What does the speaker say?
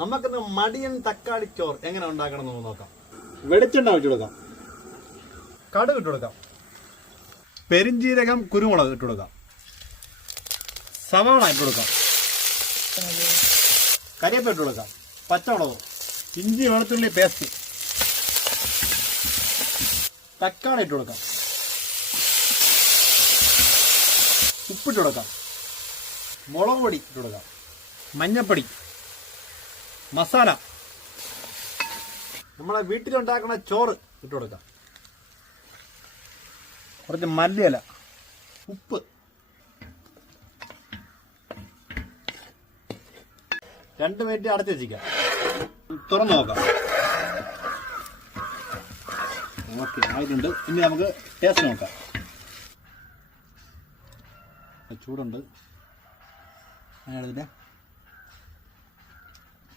നമുക്കിന്ന് മടിയൻ തക്കാളി ചോർ എങ്ങനെ ഉണ്ടാക്കണം എന്ന് നോക്കാം. വെളിച്ചെണ്ണ ഒഴിച്ചു കൊടുക്കാം. കടുക് ഇട്ട് കൊടുക്കാം. പെരിഞ്ജീരകം കുരുമുളക് ഇട്ട് കൊടുക്കാം. സവാള ഇട്ട് കൊടുക്കാം. കരിയപ്പ ഇട്ട് കൊടുക്കാം. പച്ചമുളക് ഇഞ്ചി വെളുത്തുള്ളി പേസ്റ്റ്. തക്കാളി ഇട്ട് കൊടുക്കാം. ഉപ്പിട്ട് കൊടുക്കാം. മുളക് പൊടി ഇട്ട് കൊടുക്കാം. മഞ്ഞപ്പൊടി മസാല. നമ്മളെ വീട്ടിലുണ്ടാക്കുന്ന ചോറ് ഇട്ട് കൊടുക്കാം. കുറച്ച് മല്ലിയല ഉപ്പ്. രണ്ട് മിനിറ്റ് അടച്ചു വെച്ചിരിക്കാം. തുറന്നു നോക്കാം. ഓക്കെ ആയിട്ടുണ്ട്. ഇനി നമുക്ക് ടേസ്റ്റ് നോക്കാം. ചൂടുണ്ട്. അങ്ങനെ